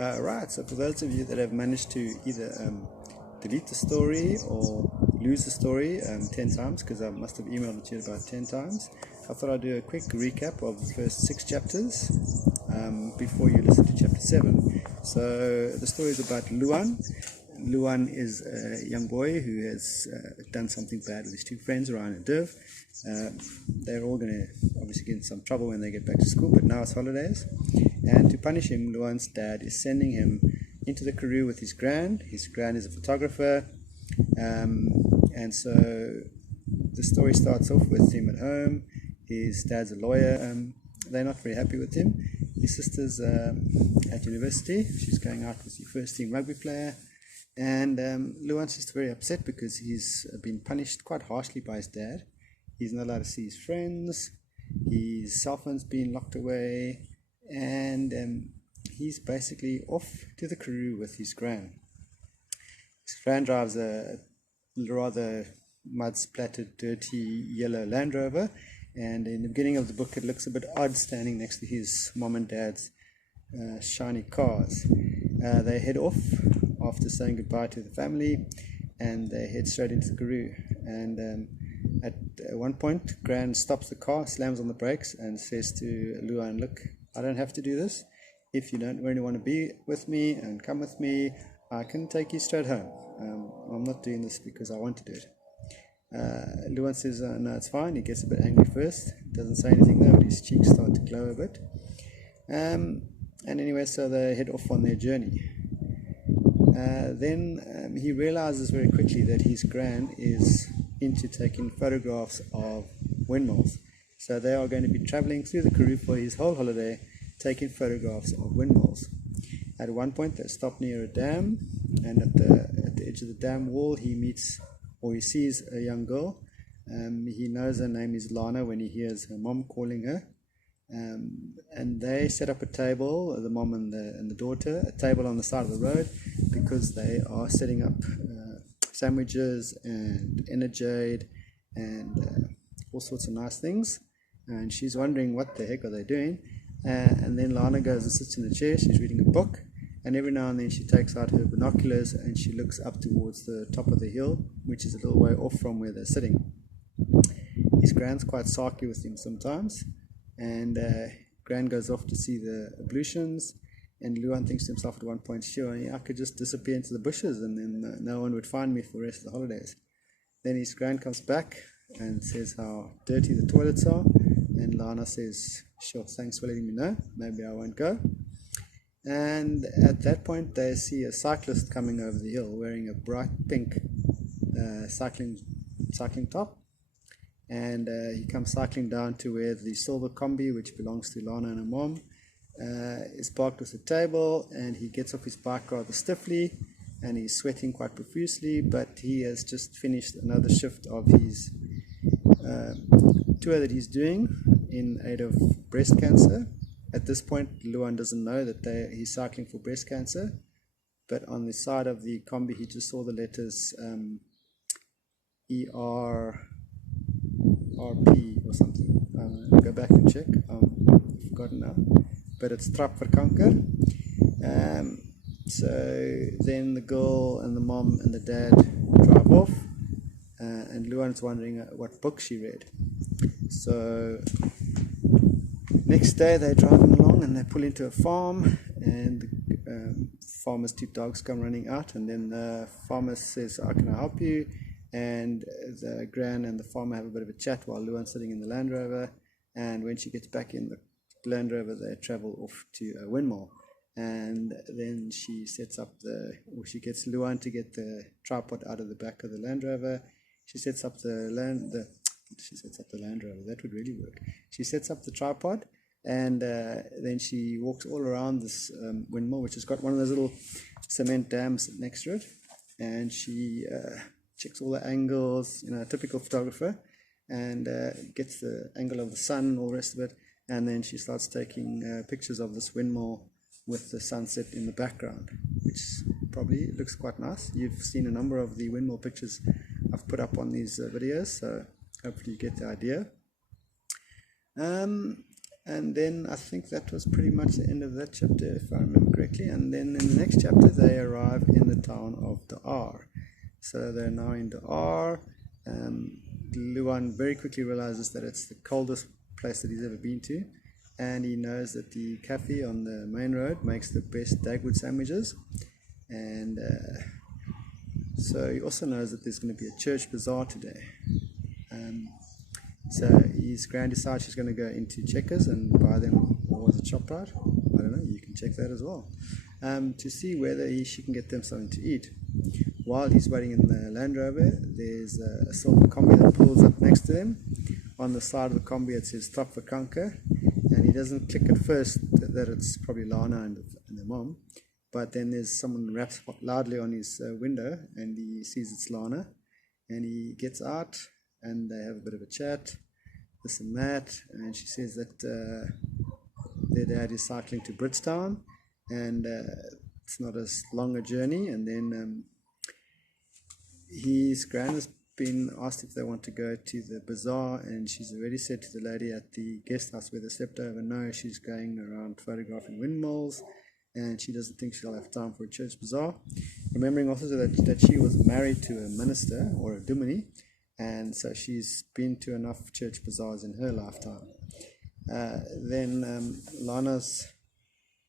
Right, so for those of you that have managed to either delete the story or lose the story 10 times, because I must have emailed it to you about 10 times, I thought I'd do a quick recap of the first 6 chapters before you listen to chapter 7. So the story is about Luan. Luan is a young boy who has done something bad with his 2 friends, Ryan and Div. They're all going to obviously get in some trouble when they get back to school, but now it's holidays. And to punish him, Luan's dad is sending him into the Karoo with his gran. His gran is a photographer. And so the story starts off with him at home. His dad's a lawyer. They're not very happy with him. His sister's at university. She's going out with the first team rugby player. And Luan's just very upset because he's been punished quite harshly by his dad. He's not allowed to see his friends. His cell phone's been locked away. And he's basically off to the Karoo with his gran. His gran drives a rather mud-splattered, dirty yellow Land Rover. And in the beginning of the book, it looks a bit odd standing next to his mom and dad's shiny cars. They head off after saying goodbye to the family, and they head straight into the Karoo. And at one point, Gran stops the car, slams on the brakes, and says to Luan, "Look, I don't have to do this. If you don't really want to be with me and come with me, I can take you straight home. I'm not doing this because I want to do it." Luan says, "No, it's fine." He gets a bit angry first, doesn't say anything though, but his cheeks start to glow a bit. And anyway, so they head off on their journey. Then he realizes very quickly that his gran is into taking photographs of windmills. So they are going to be traveling through the Karoo for his whole holiday, taking photographs of windmills. At one point, they stop near a dam, and at the edge of the dam wall, he sees a young girl. He knows her name is Lana when he hears her mom calling her. And they set up a table, the mom and the daughter, a table on the side of the road, because they are setting up sandwiches and Energade and all sorts of nice things. And she's wondering what the heck are they doing. And then Lana goes and sits in the chair. She's reading a book, and every now and then she takes out her binoculars and she looks up towards the top of the hill, which is a little way off from where they're sitting. His gran's quite sarky with him sometimes, and Gran goes off to see the ablutions, and Luan thinks to himself at one point, "Sure, I could just disappear into the bushes and then no one would find me for the rest of the holidays." Then his Gran comes back and says how dirty the toilets are, and Lana says, "Sure, thanks for letting me know, maybe I won't go." And at that point they see a cyclist coming over the hill wearing a bright pink cycling top, and he comes cycling down to where the silver combi, which belongs to Lana and her mom, is parked with a table, and he gets off his bike rather stiffly, and he's sweating quite profusely, but he has just finished another shift of his tour that he's doing in aid of breast cancer. At this point, Luan doesn't know that he's cycling for breast cancer, but on the side of the combi, he just saw the letters ERRP or something. I'll go back and check. I've forgotten now, but it's Trap for Kanker. So then the girl and the mom and the dad drive off, and Luan's wondering what book she read. So next day they're driving along and they pull into a farm, and the farmer's 2 dogs come running out, and then the farmer says, "How can I help you?" And the gran and the farmer have a bit of a chat while Luan's sitting in the Land Rover, and when she gets back in the Land Rover they travel off to a windmill, and then she gets Luan to get the tripod out of the back of the Land Rover. She sets up the Land Rover, that would really work. She sets up the tripod, and then she walks all around this windmill, which has got one of those little cement dams next to it, and she checks all the angles, a typical photographer, and gets the angle of the sun, all the rest of it, and then she starts taking pictures of this windmill with the sunset in the background, which probably looks quite nice. You've seen a number of the windmill pictures I've put up on these videos, so hopefully you get the idea. And then I think that was pretty much the end of that chapter, if I remember correctly. And then in the next chapter, they arrive in the town of Da'ar. So they're now in Da'ar. Luan very quickly realizes that it's the coldest place that he's ever been to, and he knows that the cafe on the main road makes the best Dagwood sandwiches, and so he also knows that there's going to be a church bazaar today. So his grand decides she's going to go into Checkers and buy them, or was it ShopRite? I don't know, you can check that as well, to see whether she can get them something to eat. While he's waiting in the Land Rover, there's a silver combi that pulls up next to them. On the side of the combi it says Stop for Kanker, and he doesn't click at first that it's probably Lana and the mom, but then there's someone raps loudly on his window, and he sees it's Lana, and he gets out and they have a bit of a chat, this and that, and she says that their dad is cycling to Bridgetown, and it's not as long a journey. And then his grand has been asked if they want to go to the bazaar, and she's already said to the lady at the guest house where they slept over, no, she's going around photographing windmills, and she doesn't think she'll have time for a church bazaar. Remembering also that she was married to a minister or a dumini, and so she's been to enough church bazaars in her lifetime. Then Lana's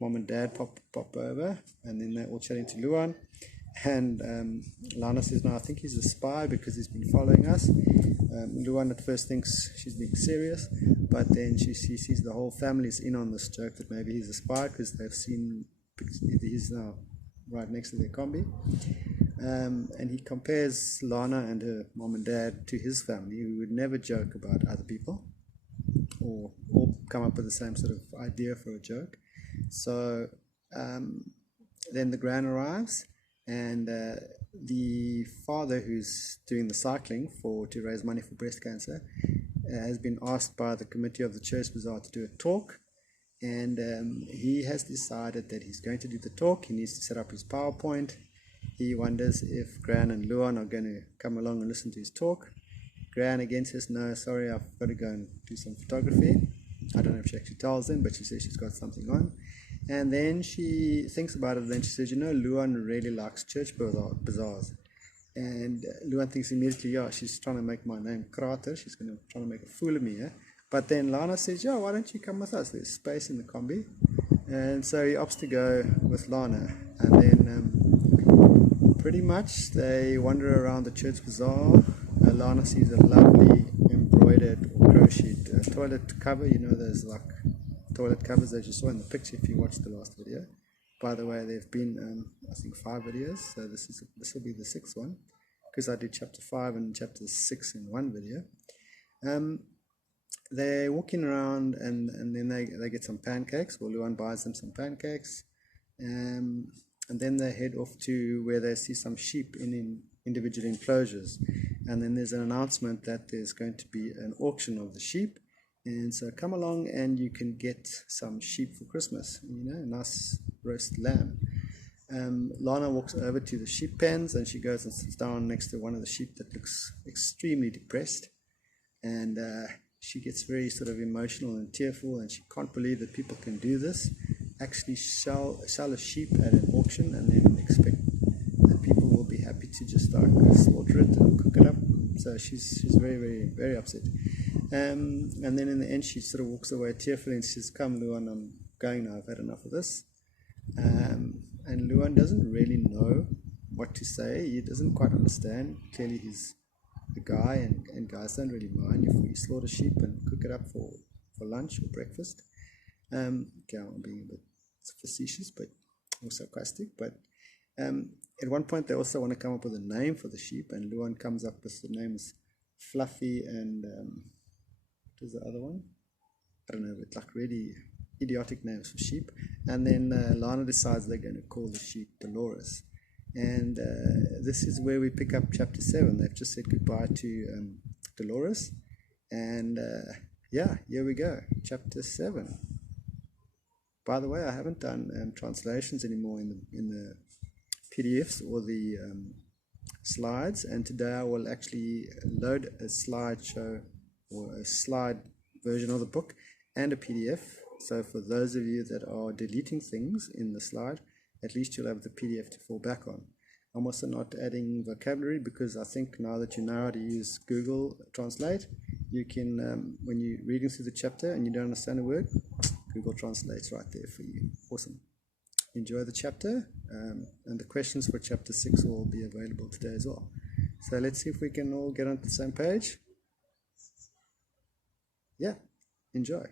mom and dad pop over, and then they're all chatting to Luan. And Lana says, no, I think he's a spy because he's been following us. Luan at first thinks she's being serious, but then she sees the whole family's in on this joke that maybe he's a spy because they've seen he's now right next to their combi. And he compares Lana and her mom and dad to his family, who would never joke about other people or come up with the same sort of idea for a joke. So then the gran arrives, and the father who's doing the cycling to raise money for breast cancer has been asked by the committee of the church bazaar to do a talk, and he has decided that he's going to do the talk. He needs to set up his PowerPoint. He wonders if Gran and Luan are going to come along and listen to his talk. Gran again says, no, sorry, I've got to go and do some photography. I don't know if she actually tells them, but she says she's got something on. And then she thinks about it, and then she says, Luan really likes church bazaars. And Luan thinks immediately, yeah, she's trying to make my name Krater. She's going to try to make a fool of me. Yeah? But then Lana says, yeah, why don't you come with us? There's space in the combi. And so he opts to go with Lana. And then pretty much they wander around the church bazaar. Lana sees a lovely embroidered or crocheted toilet cover. Those like toilet covers that you saw in the picture if you watched the last video. By the way, there have been I think 5 videos, so this will be the 6th one, because I did chapter 5 and chapter 6 in one video. They're walking around, and then they get some pancakes. Well, Luan buys them some pancakes, and then they head off to where they see some sheep in individual enclosures, and then there's an announcement that there's going to be an auction of the sheep. And so come along and you can get some sheep for Christmas, a nice roast lamb. Lana walks over to the sheep pens, and she goes and sits down next to one of the sheep that looks extremely depressed. And she gets very sort of emotional and tearful, and she can't believe that people can do this, actually sell a sheep at an auction and then expect that people will be happy to just slaughter it and cook it up. So she's very, very, very upset. And then in the end she sort of walks away tearfully and says, come Luan, I'm going now, I've had enough of this. And Luan doesn't really know what to say. He doesn't quite understand. Clearly he's a guy, and guys don't really mind if we slaughter sheep and cook it up for lunch or breakfast. Okay, I'm being a bit facetious but also sarcastic, but at one point they also want to come up with a name for the sheep, and Luan comes up with the names Fluffy and what was the other one? I don't know, but like really idiotic names for sheep. And then Lana decides they're going to call the sheep Dolores. And this is where we pick up chapter 7. They've just said goodbye to Dolores. And yeah, here we go, chapter 7. By the way, I haven't done translations anymore in the PDFs or the slides, and today I will actually load a slideshow or a slide version of the book and a PDF So for those of you that are deleting things in the slide, at least you'll have the PDF to fall back on. I'm also not adding vocabulary because I think now that you know how to use Google Translate, you can, when you're reading through the chapter and you don't understand a word, Google Translate's right there for you. Awesome. Enjoy the chapter, and the questions for chapter 6 will be available today as well. So let's see if we can all get on the same page. Yeah, enjoy.